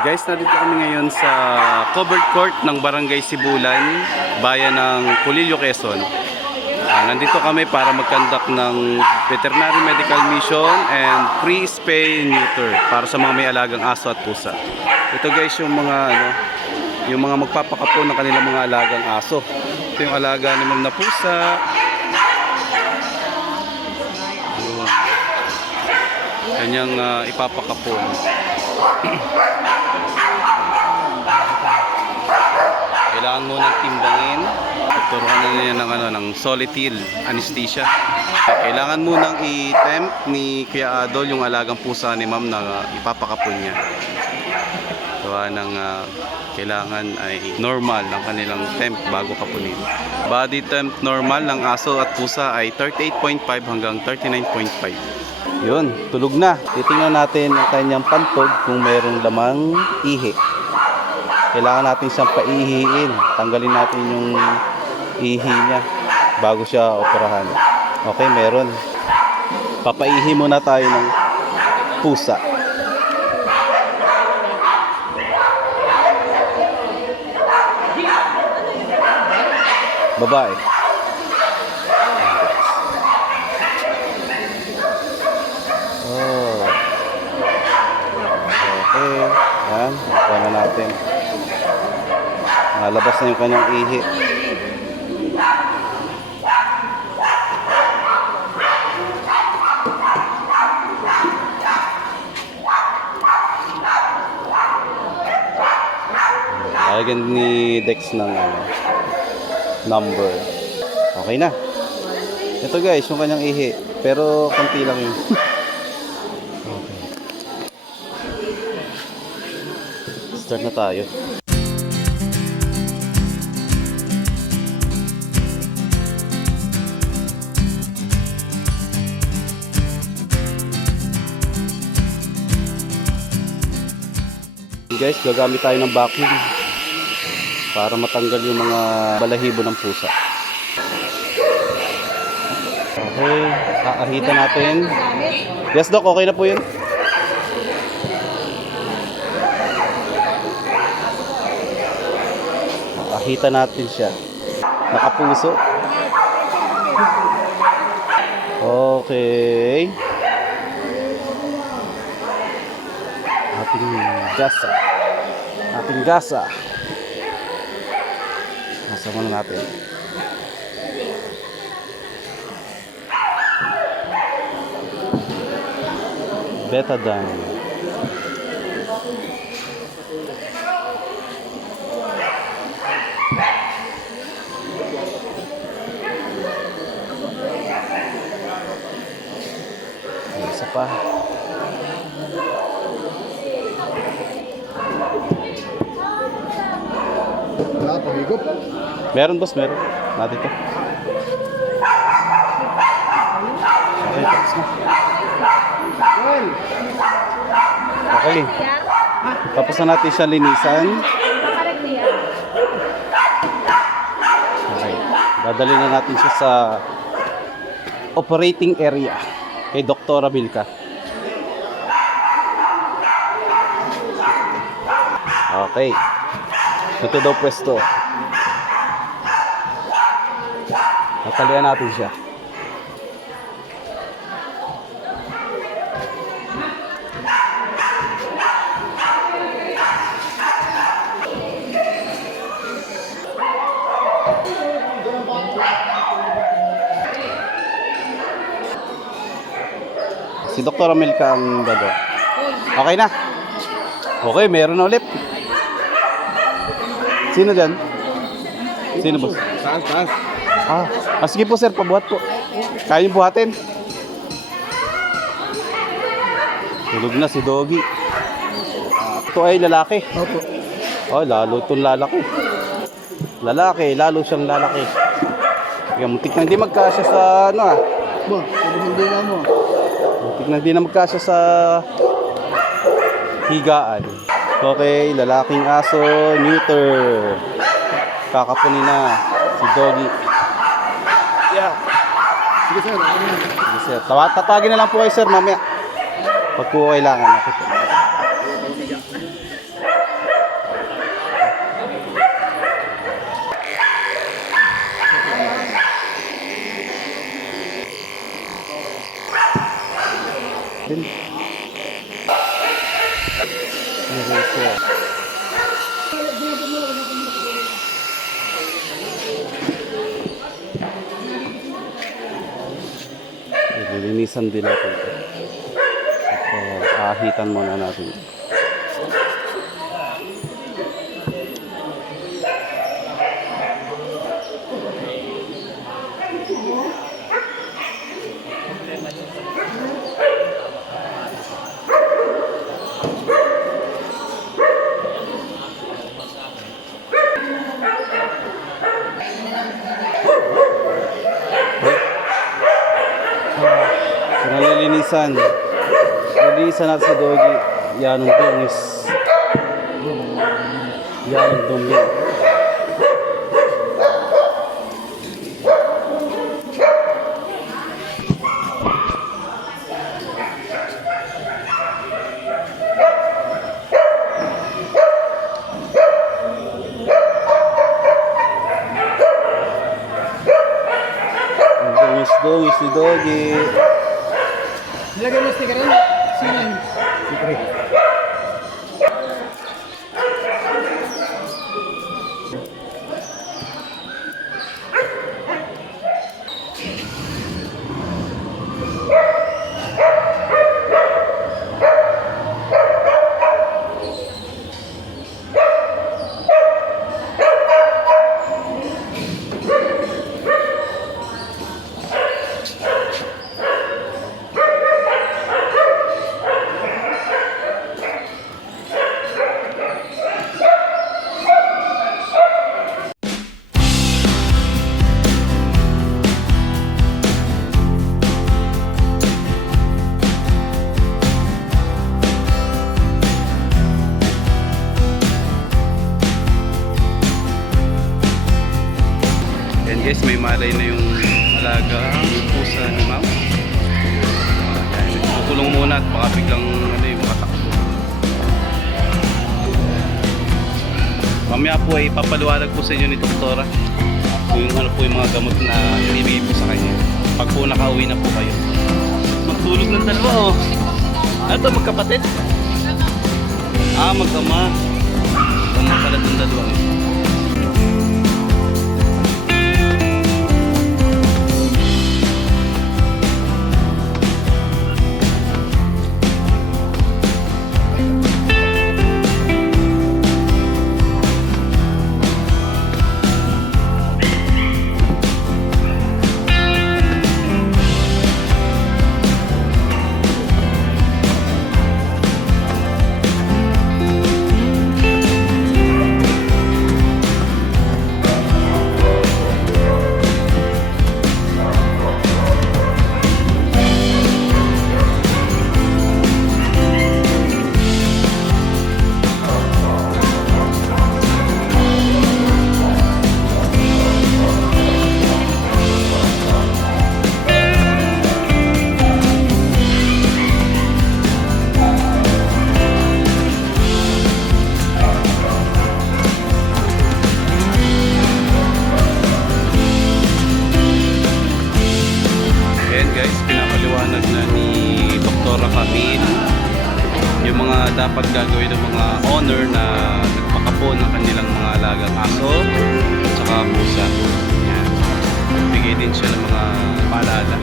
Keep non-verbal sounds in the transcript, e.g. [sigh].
Guys, nandito kami ngayon sa covered court ng Barangay Sibulan, bayan ng Pulillo, Quezon. Ah, nandito kami para mag-conduct ng veterinary medical mission and free spay neuter para sa mga may alagang aso at pusa. Ito guys yung mga ano, yung mga magpapakapo ng kanilang mga alagang aso. Ito yung alaga ni Ma'am na pusa. Kanyang ah, ipapakapo. [clears throat] Kailangan mo ng timbangin. Tuturuan na niya ng, ano, ng solitil anesthesia. Kailangan mo nang i-temp ni Kuya Adol yung alagang pusa ni ma'am na ipapakapon niya. Gawa ng ah, kailangan ay normal ang kanilang temp bago kapunin. Body temp normal ng aso at pusa ay 38.5 hanggang 39.5. Yun, tulog na. Titingnan natin ang kanyang pantog kung mayroong lamang ihi. Kailangan natin siyang paihiin. Tanggalin natin yung ihi niya bago siya operahan. Okay, meron. Papaihi muna tayo ng pusa. Babae. Oh. Okay. Yan. Na natin. Nalabas na yung kanyang ihi. Lagyan ni Dex ng ano, number. Okay na. Ito guys, yung kanyang ihi. Pero konti lang yun. [laughs] okay. Start na tayo. Guys, gagamit tayo ng vacuum para matanggal yung mga balahibo ng pusa. Okay, aahitan natin. Yes, Doc, okay na po yun. Ahitan natin siya. Nakapuso. Okay. Ating gasa. Ating gasa. Nasa muna natin. Betadine. Isa pa. Wala, pahigop. Meron boss, meron. Natin to. Okay, tapos na. Well, Okay. Tapos na natin siya linisan. Okay. Dadali na natin siya sa operating area kay Dr. Abilca. Okay. Ito daw pwesto. Natalian natin siya. Si Dr. Amelka ang gagawa. Okay na. Okay, meron na ulit. Sino dyan? Sino boss? taas, taas. Ah, ah sige po sir, pabuhat po. Kaya niyo buhatin. Tulog na si Doggy. Ah, Ito ay lalaki. Opo. Oh, lalo itong lalaki. Lalaki, lalo siyang lalaki. Kaya muntik na hindi magkasya sa ano ah. Ba, sabi hindi na mo. Muntik na hindi na magkasya sa higaan. Okay, lalaking aso, neuter. Kakapunin na si Doggy. Yeah. Sige sir? Sige sir. Tawa, tatagin na lang po kayo sir mamaya. Pag po kailangan. Okay po. Eraser. Lilinisan din natin ito. So, ahitan muna natin. Nalilinisan. Nalilinisan natin sa Dogi. Yan ang dungis. Yan ang dumi. Ang dungis-dungis ni Nilagay mo sticker rin? Sino yun? Sticker malay na yung alaga ang pusa ni ma'am. Kukulong muna at baka biglang ano yung makatakbo. Mamaya po ay papaliwanag po sa inyo ni Doktora yung ano po yung mga gamot na ibibigay po sa kanya. Pag po nakauwi na po kayo. Magtulog ng dalawa oh. Ano to, magkapatid? Ah, magkama. Magkama pala itong dalawa. eh. Guys, pinapaliwanag na ni Dr. Camille yung mga dapat gagawin ng mga owner na nagpakapon ng kanilang mga alagang aso at saka pusa. Ayan. Bigay din siya ng mga paalala